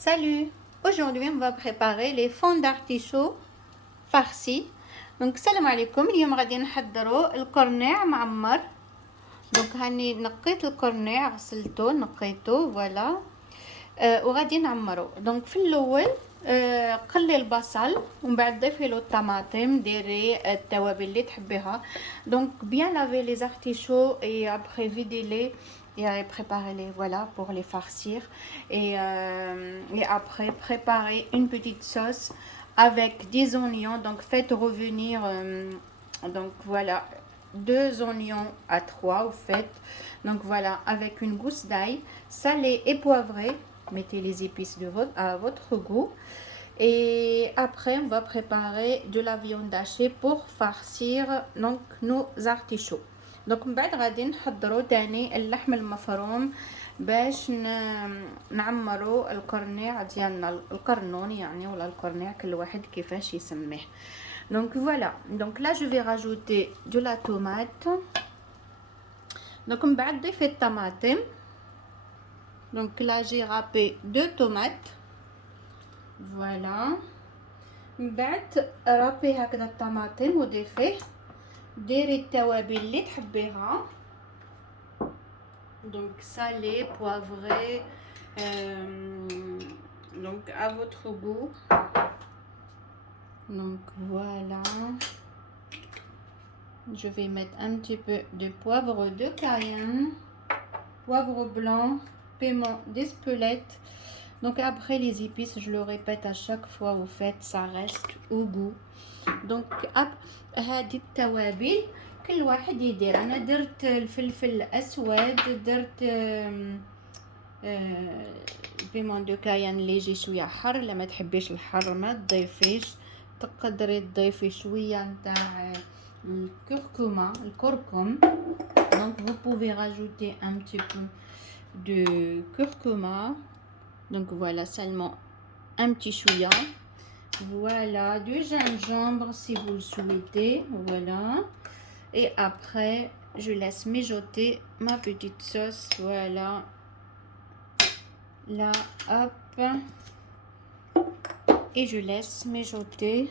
Salut! Aujourd'hui, on va préparer les fonds d'artichaut farcis. Donc, salam alaikum. اليوم غادي نحضروا القرنيع معمر. دونك هاني نقيت القرنيع، غسلته نقيته فوالا. وغادي نعمرو. دونك في الاول قلي البصل ومن بعد ضيفي له الطماطم، ديري التوابل اللي تحبيها. دونك bien laver les artichauts et après vider les et préparez-les voilà pour les farcir et après préparez une petite sauce avec des oignons. Donc faites revenir donc voilà 2 oignons à 3 au fait. Donc voilà, avec une gousse d'ail salée et poivrée. Mettez les épices à votre goût. Et après, on va préparer de la viande hachée pour farcir donc nos artichauts. Donc من بعد غادي نحضروا تاني اللحم المفروم باش نعمروا القرنيع ديالنا، القرنون يعني ولا القرنيع كل واحد كيفاش يسميه. Donc voilà, donc là je vais rajouter de la tomate. Donc من بعد ضيف الطماطم. Donc là j'ai râpé 2 tomates. Voilà. من بعد رابي هكذا الطماطم وضيفيه. ديري التوابل اللي تحبيها. Donc salé, poivré, donc à votre goût. Donc voilà. Je vais mettre un petit peu de poivre de Cayenne, poivre blanc, piment d'Espelette. Donc après les épices, je le répète à chaque fois, au fait, ça reste au goût. Donc هذه التوابل كل واحد يدير. انا درت الفلفل الاسود، درت بيمون دو كايان اللي يجي شويه حر. لما تحبيش الحر ما تضيفيش، تقدري تضيفي شويه نتاع الكركم. Donc vous pouvez rajouter un petit peu de curcuma. Donc voilà, seulement un petit chouïa. Voilà, du gingembre si vous le souhaitez. Voilà. Et après, je laisse mijoter ma petite sauce. Voilà. Là, hop. Et je laisse mijoter.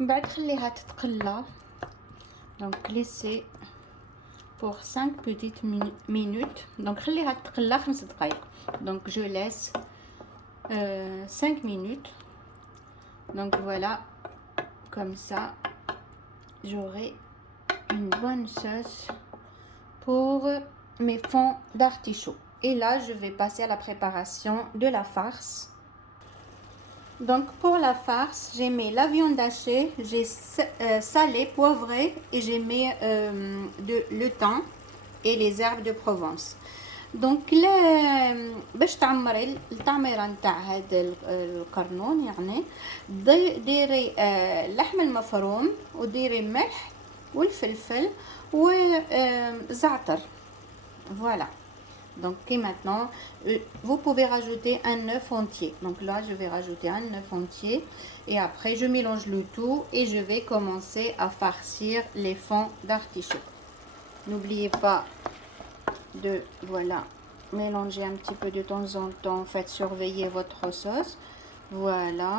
بعد خليها تتقلى. Donc laissez pour 5 petites minutes. Donc خليها تتقلى 5 دقائق. Donc je laisse 5 minutes. Donc voilà, comme ça j'aurai une bonne sauce pour mes fonds d'artichaut. Et là je vais passer à la préparation de la farce. Donc pour la farce, j'ai mis la viande hachée, j'ai salé, poivré et j'ai mis le thym et les herbes de Provence. دونك باش تعمري التعميره نتاع هذا القرنون يعني ديري اللحم المفروم وديري الملح والفلفل وزعتر. Voilà. Donc et maintenant vous pouvez rajouter un œuf entier. Donc là je vais rajouter un œuf entier et après je mélange le tout et je vais commencer à farcir les fonds d'artichaut. N'oubliez pas de voilà mélanger un petit peu de temps en temps. Faites surveiller votre sauce. Voilà.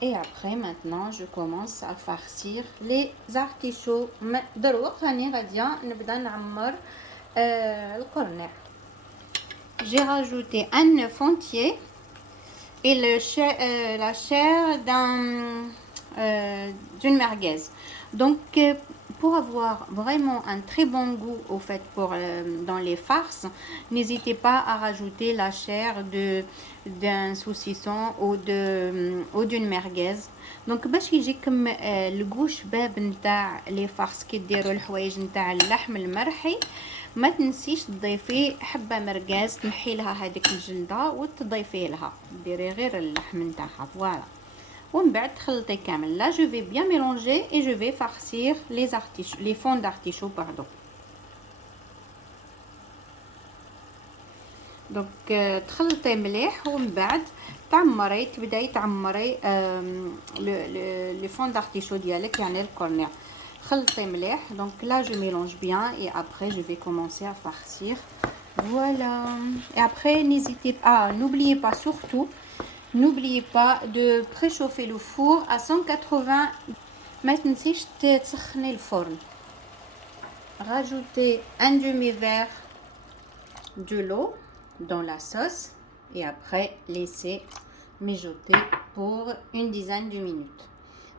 Et après maintenant je commence à farcir les artichauts. دروك هاني غاديه نبدا نعمر القرنع. J'ai rajouté un œuf entier et la chair d'une merguez. Donc pour avoir vraiment un très bon goût au fait dans les farces, n'hésitez pas à rajouter la chair d'un saucisson ou d'une merguez. Donc باش يجيكم الجو شباب نتاع لي فارس كي ديروا الحوايج نتاع اللحم المرحي، ما تنسيش تضيفي حبه مرقاز، تنحي لها هذيك الجلده وتضيفي لها، ديري غير اللحم نتاعها. فوالا. ومن بعد تخلطي كامل. Là je vais bien mélanger et je vais farcir les fonds d'artichaut pardon. Donc تخلطي مليح ومن بعد تبداي تعمري لي فون دارتيشو ديالك يعني القرنيع. خلطي مليح. Donc là je mélange bien et après je vais commencer à farcir. Voilà. Et après n'hésitez pas, n'oubliez pas surtout, n'oubliez pas de préchauffer le four à 180. ما تنسيش تسخني الفرن. Rajoutez un demi-verre de l'eau dans la sauce et après laissez mijoter pour une dizaine de minutes.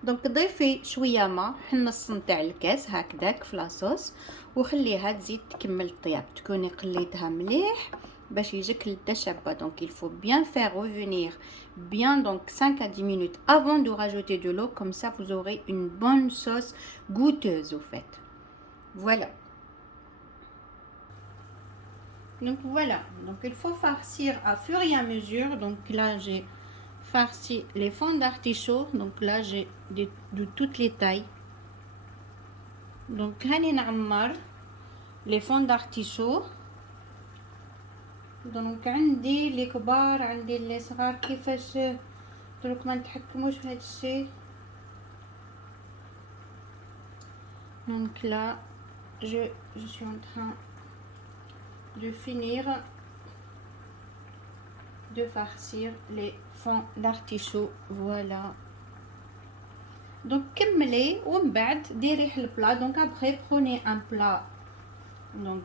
دونك ضيفي شويه ماء النص نتاع الكاس هكذاك في لاصوص وخليها تزيد تكمل الطياب. تكوني قليتها مليح باش يجيك التشبع. Donc il faut bien faire revenir bien, donc 5 à 10 minutes avant de rajouter de l'eau, comme ça vous aurez une bonne sauce goûteuse au fait. Voilà. Donc voilà, donc il faut farcir à fur et à mesure. Donc là j'ai farci les fonds d'artichaut. Donc là j'ai de toutes les tailles. Donc هاني نعمر les fonds d'artichaut. دونك عندي اللي كبار عندي اللي صغار. كيفاش دروك ما نتحكموش في هذا الشيء. Donc là je suis en train de finir de farcir les fonds d'artichaut. Voilà. Donc كملي ومن بعد ديري البلا. Donc après prenez un plat donc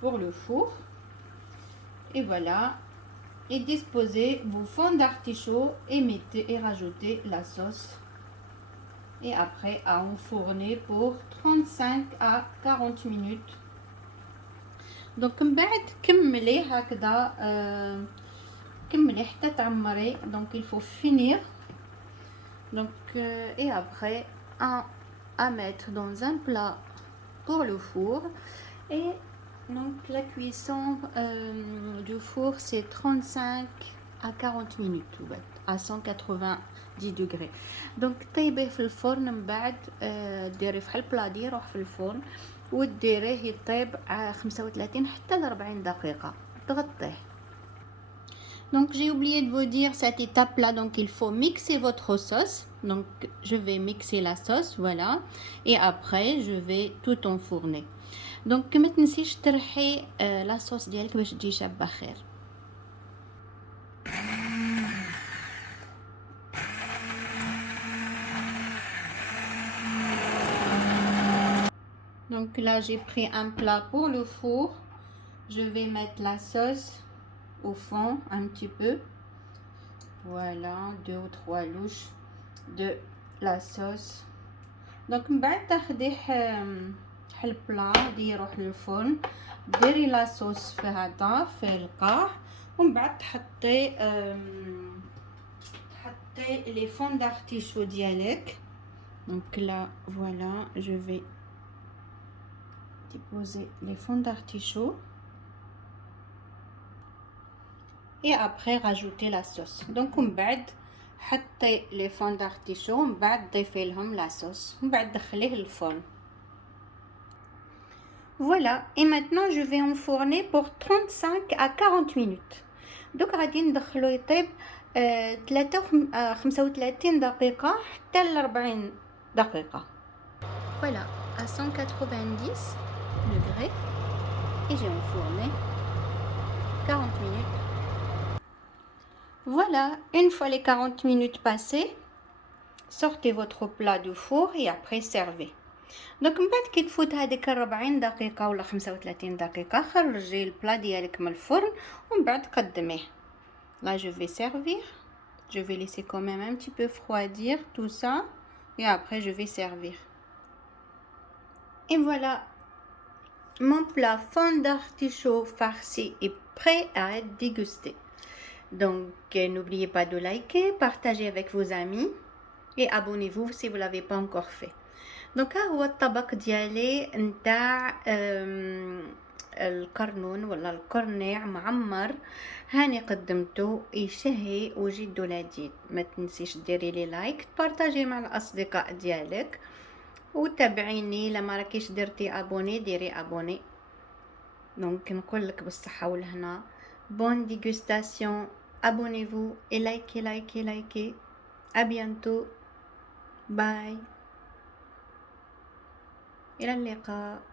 pour le four et voilà, et disposez vos fonds d'artichaut et mettez et rajoutez la sauce et après à enfourner pour 35 à 40 minutes. Donc من بعد كملي هكذا كملي حتى تعمري. Donc il faut finir. Donc et après à mettre dans un plat pour le four. Et donc la cuisson du four c'est 35 à 40 minutes à 190 degrés. Donc طيبيه في الفرن من بعد ديري في البلادي يروح في الفرن وديريه يطيب 35 حتى ل 40 دقيقة. تغطيه. Donc j'ai oublié de vous dire cette étape là. Donc il faut mixer votre sauce. Donc je vais mixer la sauce, voilà, et après je vais tout enfourner. Donc ما تنسيش ترحي la sauce ديالك باش تجي شابة خير. Donc là j'ai pris un plat pour le four. Je vais mettre la sauce au fond un petit peu. Voilà, 2 ou 3 louches de la sauce. Donc من بعد تاخدي البلا ديروح للفرن. ديري لا صوص في هذا في القاع ومن بعد تحطي les fonds d'artichaut ديالك. Donc là voilà, je vais déposer les fonds d'artichaut et après rajouter la sauce. Donc من بعد حطي les fonds d'artichaut ومن بعد ضيفي لهم la sauce ومن بعد دخليه للفرن. Voilà, et maintenant je vais enfourner pour 35 à 40 minutes. Donc غادي ندخلو يطيب 35 دقيقة حتى ل 40 دقيقة. Voilà, à 190 degrés et j'ai enfourné 40 minutes. Voilà, une fois les 40 minutes passées, sortez votre plat du four et après servez. Donc من بعد كي تفوت هذيك 40 دقيقة ولا 35 دقيقة خرجي البلا ديالك من الفرن ومن بعد قدميه. Là je vais servir. Je vais laisser quand même un petit peu refroidir tout ça et après je vais servir. Et voilà, mon plat fond d'artichaut farci est prêt à être dégusté. Donc n'oubliez pas de liker, partager avec vos amis et abonnez-vous si vous ne l'avez pas encore fait. Donc ها هو الطبق ديالي نتاع القرنون ولا القرنيع معمر. هاني قدمته يشهي وجد لذيذ. ما تنسيش ديري لي لايك، تبارطاجي مع الاصدقاء ديالك وتابعيني. لما راكيش درتي ابوني ديري ابوني. دونك نقول لك بالصحه والهنا. بون ديغوستاسيون. abonnez-vous et likez. À bientôt. Bye. إلى اللقاء.